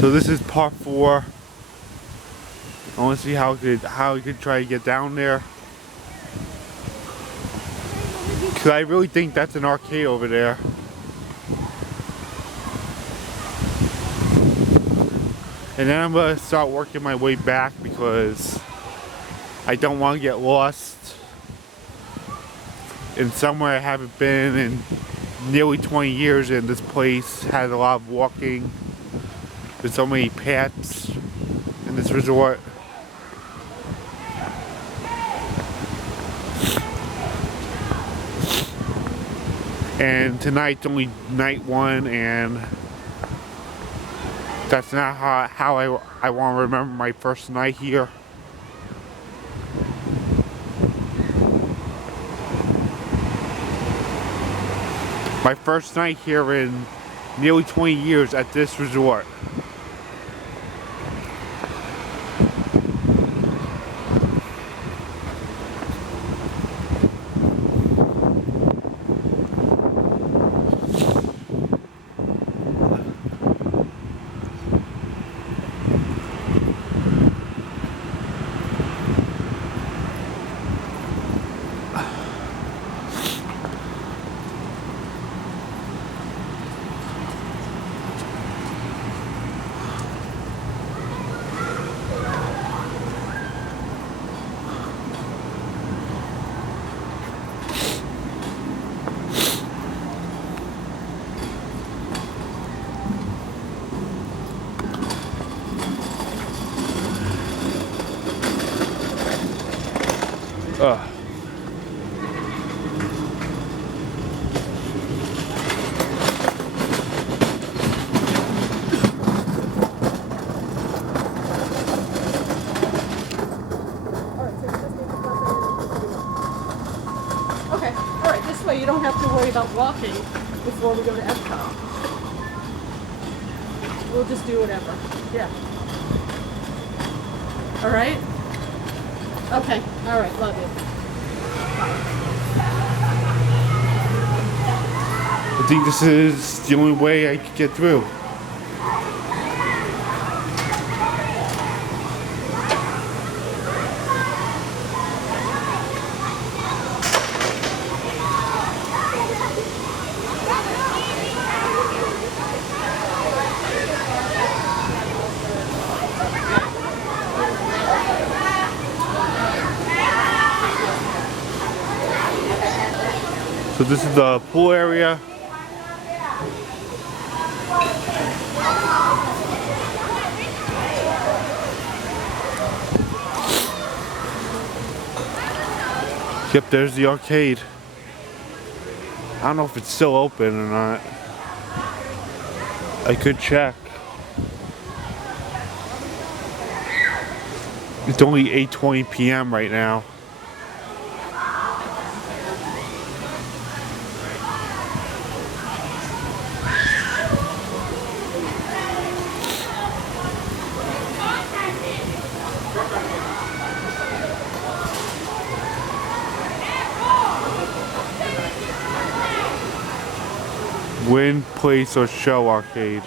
So this is part 4. I want to see how I could try to get down there. Cause I really think that's an arcade over there. And then I'm gonna start working my way back because I don't want to get lost in somewhere I haven't been in nearly 20 years, and this place has a lot of walking. There's so many paths in this resort. And tonight's only night 1, and that's not how I want to remember my first night here. My first night here in nearly 20 years at this resort. Okay, all right, this way you don't have to worry about walking before we go to Epcot. We'll just do whatever. Yeah. All right? Okay, all right, love you. I think this is the only way I could get through. So this is the pool area. Yep, there's the arcade. I don't know if it's still open or not. I could check. It's only 8:20 p.m. right now. Win, place, or show arcade.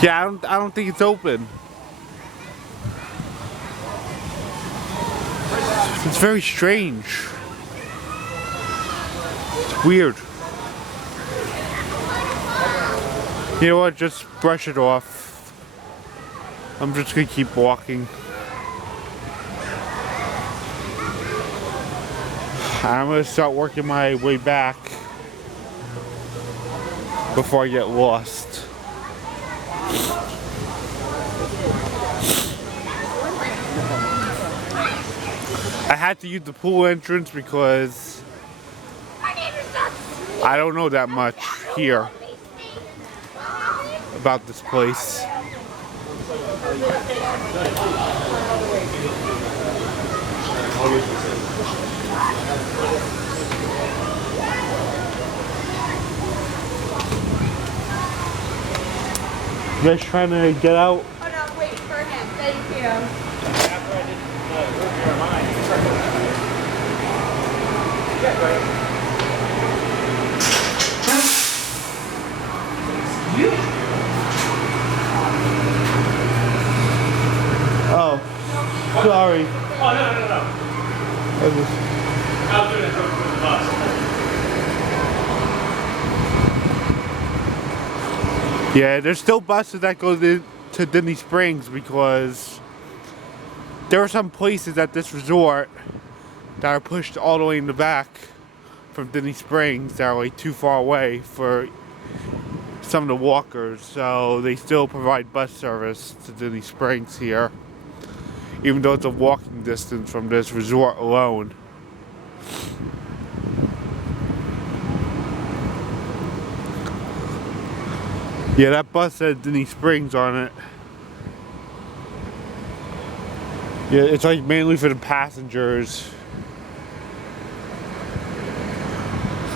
Yeah, I don't think it's open. It's very strange. It's weird. You know what? Just brush it off. I'm just gonna keep walking. I'm gonna start working my way back before I get lost. I had to use the pool entrance because I don't know that much here about this place. You guys trying to get out? Oh no, wait for him. Thank you. After I did move your mind. Yeah, right. Oh, sorry. Oh, no. I was doing it for the bus. Yeah, there's still buses that go to Disney Springs because there are some places at this resort that are pushed all the way in the back from Disney Springs that are like too far away for some of the walkers, so they still provide bus service to Disney Springs here, even though it's a walking distance from this resort alone. Yeah, that bus said Disney Springs on it. Yeah, it's like mainly for the passengers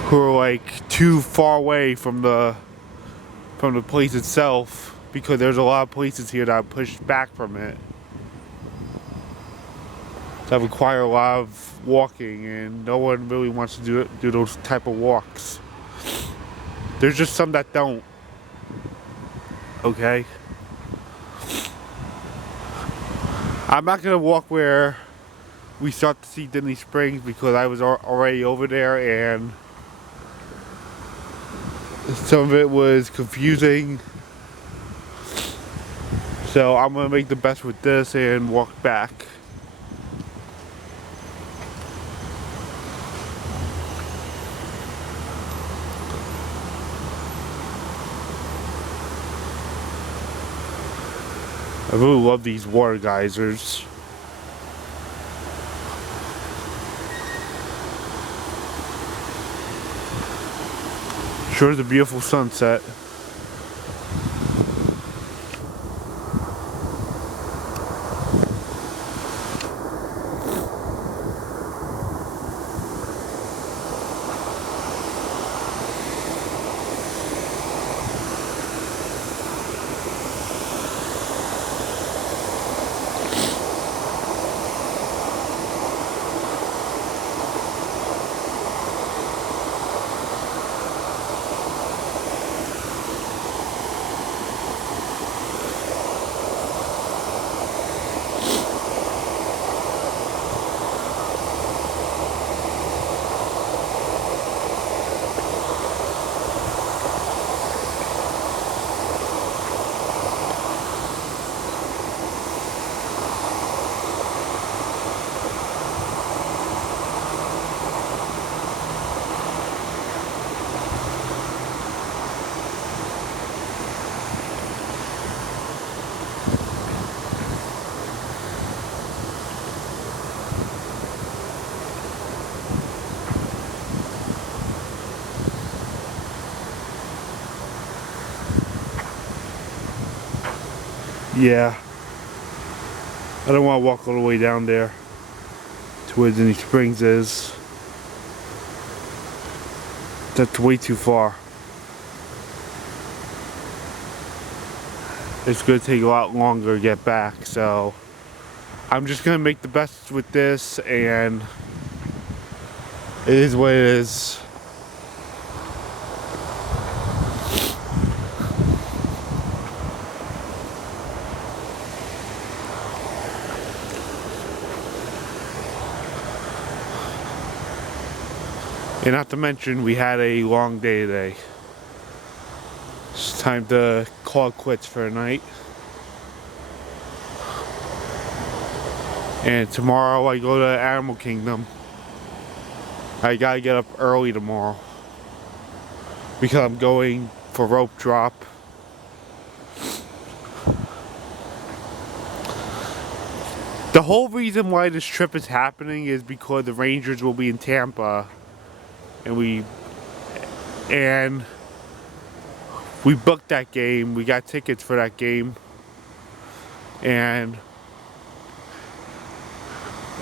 who are like too far away from the place itself, because there's a lot of places here that are pushed back from it that require a lot of walking, and no one really wants to do those type of walks. There's just some that don't. Okay. I'm not gonna walk where we start to see Disney Springs because I was already over there and some of it was confusing. So I'm gonna make the best with this and walk back. I really love these water geysers. Sure is a beautiful sunset. Yeah. I don't want to walk all the way down there to where Disney Springs is. That's way too far. It's going to take a lot longer to get back, so I'm just going to make the best with this, and it is what it is. And not to mention, we had a long day today. It's time to call it quits for a night. And tomorrow I go to Animal Kingdom. I gotta get up early tomorrow because I'm going for rope drop. The whole reason why this trip is happening is because the Rangers will be in Tampa. And we booked that game. We got tickets for that game, and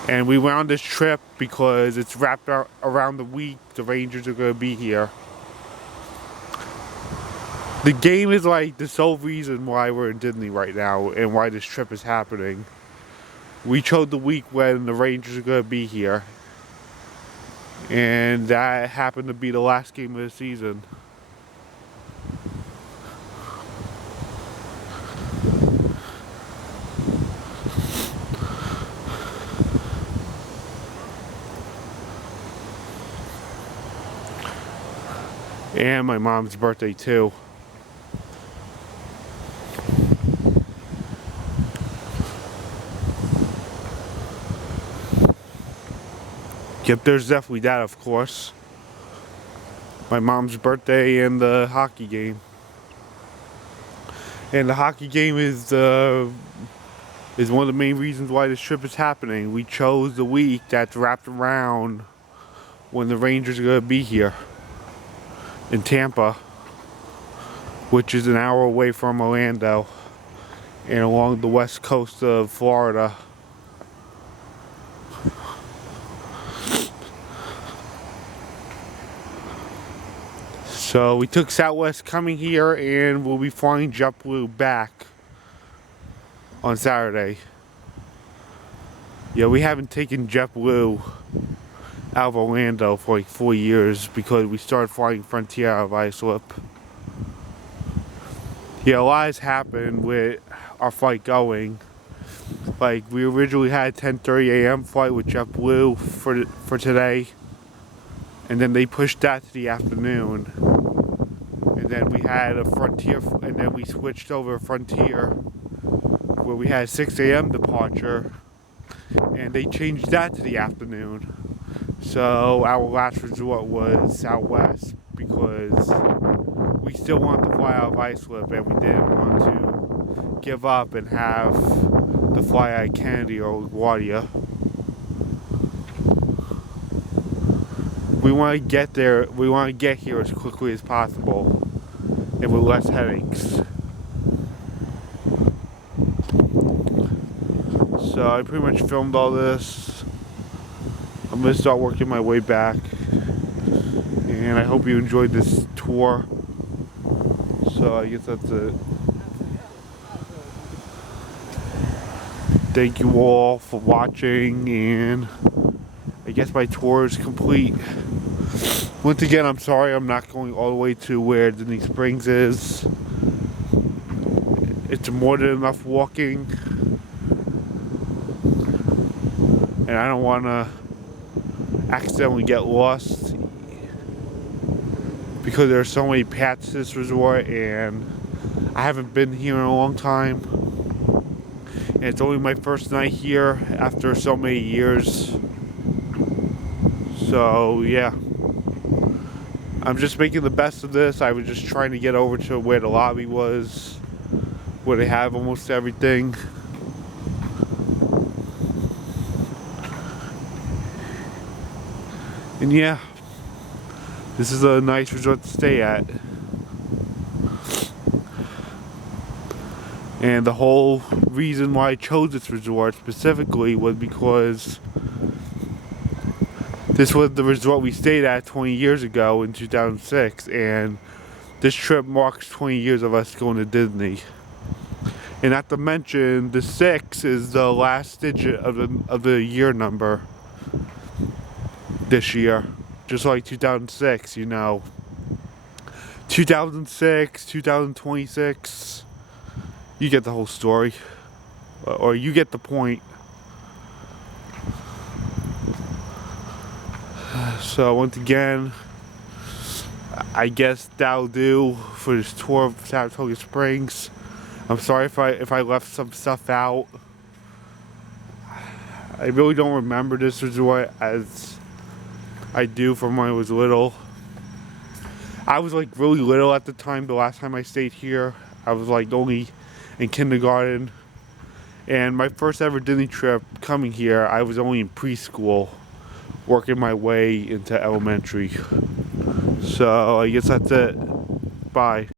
And we went on this trip because it's wrapped around the week the Rangers are going to be here. The game is like the sole reason why we're in Disney right now and why this trip is happening. We chose the week when the Rangers are going to be here. And that happened to be the last game of the season. And my mom's birthday too. Yep, there's definitely that, of course. My mom's birthday and the hockey game. And the hockey game is one of the main reasons why this trip is happening. We chose the week that's wrapped around when the Rangers are going to be here in Tampa, which is an hour away from Orlando and along the west coast of Florida. So we took Southwest coming here and we'll be flying JetBlue back on Saturday. Yeah, we haven't taken JetBlue out of Orlando for like 4 years because we started flying Frontier out of Islip. Yeah, a lot has happened with our flight going. Like, we originally had a 10:30 a.m. flight with JetBlue for today, and then they pushed that to the afternoon. And then we had a Frontier, and then we switched over to Frontier, where we had a 6 a.m. departure, and they changed that to the afternoon. So our last resort was Southwest because we still wanted to fly out of Islip, and we didn't want to give up and have the fly out of Kennedy or LaGuardia. We want to get there. We want to get here as quickly as possible and with less headaches. So I pretty much filmed all this. I'm going to start working my way back. And I hope you enjoyed this tour. So I guess that's it. Thank you all for watching, and I guess my tour is complete. Once again, I'm sorry I'm not going all the way to where Disney Springs is. It's more than enough walking. And I don't want to accidentally get lost because there are so many paths to this resort and I haven't been here in a long time. And it's only my first night here after so many years. So yeah, I'm just making the best of this. I was just trying to get over to where the lobby was, where they have almost everything. And yeah, this is a nice resort to stay at. And the whole reason why I chose this resort specifically was because this was the resort we stayed at 20 years ago in 2006, and this trip marks 20 years of us going to Disney. And not to mention, the 6 is the last digit of the year number this year. Just like 2006, you know. 2006, 2026, you get the whole story. Or you get the point. So once again, I guess that'll do for this tour of Saratoga Springs. I'm sorry if I left some stuff out. I really don't remember this resort as I do from when I was little. I was like really little at the time, the last time I stayed here. I was like only in kindergarten. And my first ever Disney trip coming here, I was only in preschool, working my way into elementary. So I guess that's it. Bye.